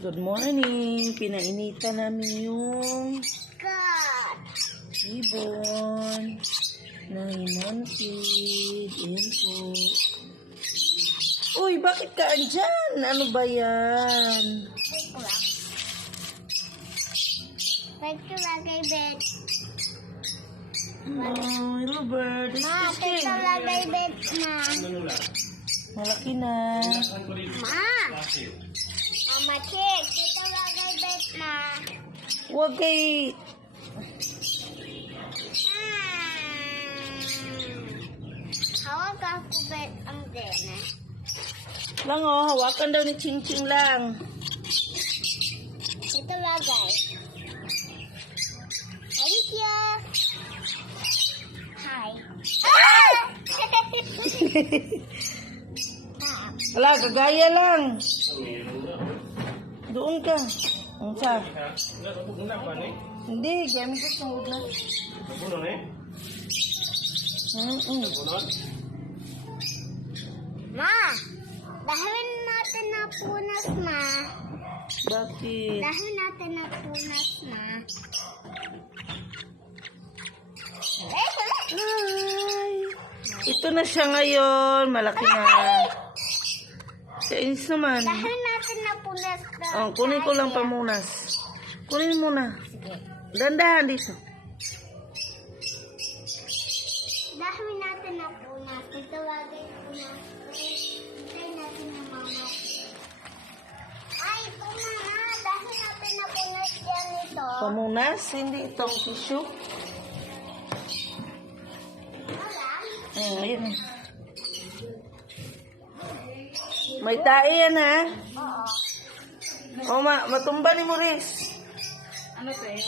Good morning. Pinainitan namin yung ibon na hinampid. Ayan po. Uy, bakit ka andyan? Ano ba yan? Wait ko lagay bed. Oh, hello bird. Ma, wait ko lagay bed na. Malaki na. Ma! Mama, check. Wait ko lagay bed na. Huwag kay... Hawag ako bed ang dene. Lang oh, hawakan daw ni Ching Ching lang. Ito lagay. Thank you. Hi. Wala, gagaya lang. Doon ka. Ang sa? Hindi, gamit ko sa ulan. Ma, dahil natin na punas, ma. Bakit? Dahil natin na punas, ma. Ay, ito na siya ngayon. Malaki na. Kainis naman. Dahil natin na punas na. Oh, kunin ko lang pamunas. Kunin muna. Dandahan dito. Dahil natin na punas. Ito lagay punas. Hintay natin na mama. Ay, ito na nga. Dahil natin na punas yan ito. Pamunas? Hindi itong tissue? Wala. Ayun. May tae yan ha? Oo. O, matumba ni Maurice. Ano to eh?